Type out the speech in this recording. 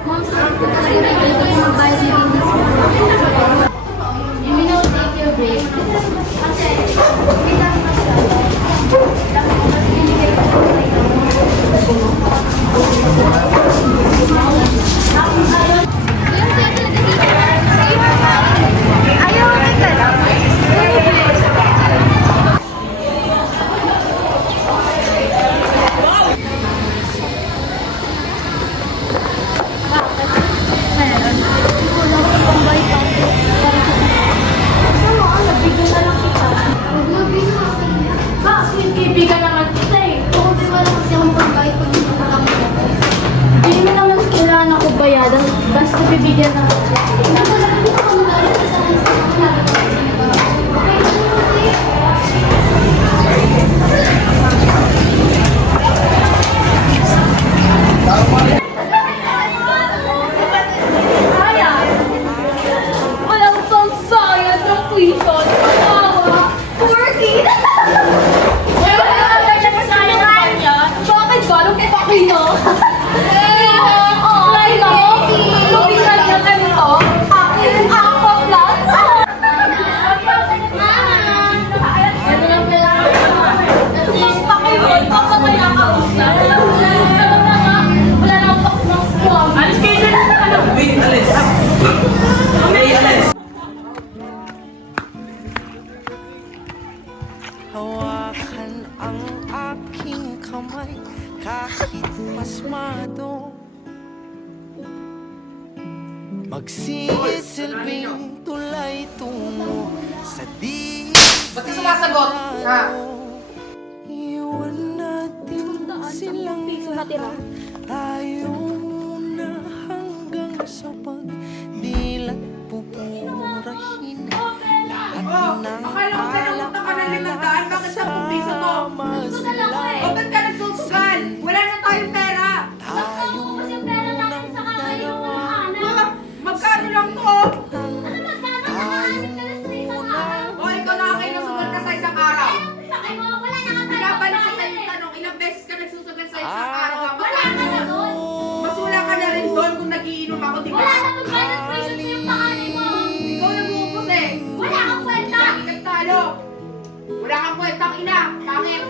Ma'am, sorry po talaga na ito yung magbayad na rin. You may now take your break. Kasi, kita ka kaibigan naman kita eh. Oo, di wala kasi akong pagkait pag nakakang mo. Hindi mo naman kailangan ako bayadan. Basta bibigyan na ako. Hindi ko lang ito kung dahil sa walang pambayad ng tuition. Kawawa. 14! Bakit ba? Anong pakino? Ay, no? Lubigan niya ganito? Akin, ako lang? Ano lang pala? Kasi pakimon, papataya ka usap. Wala nang box ng swam. Alis kayo dyan. Wait, alis. Okay, alis. Hawakan ang aking kamay kahit pasmado. Magsisilbing tulay tungo sa di. Ba't ka sumasagot? Ha? Iwan natin silang lahat. Tayo muna hanggang sa pagdilat pupurahin lahat ng Akala ko kailangan ka ng 500. Bakit 10 piso to? Nagsugal ako eh. O, ba't ka nagsusugal? Wala na tayong pera. Gusto ko kasi yung pera natin sa kakayo ng anak. Magkano lang to? Ano magkano? Nakahanap ka na sa isang araw. O, ikaw nakakainusugal ka sa isang araw. Bakit mo? Wala nakakalaman. Pinabalik ko sa'yo yung tanong, ilang beses ka nagsusugal sa isang araw? Ha? Wala ka na doon. Masula ka na rin doon kung nagiinom ako, di ba? Wala na magbayad ng tuition ko yung panganay mo. Ikaw nag-uupos eh. Wala kang kwenta. Lagi kang talo. Wala kang kwentang ina. Pangit.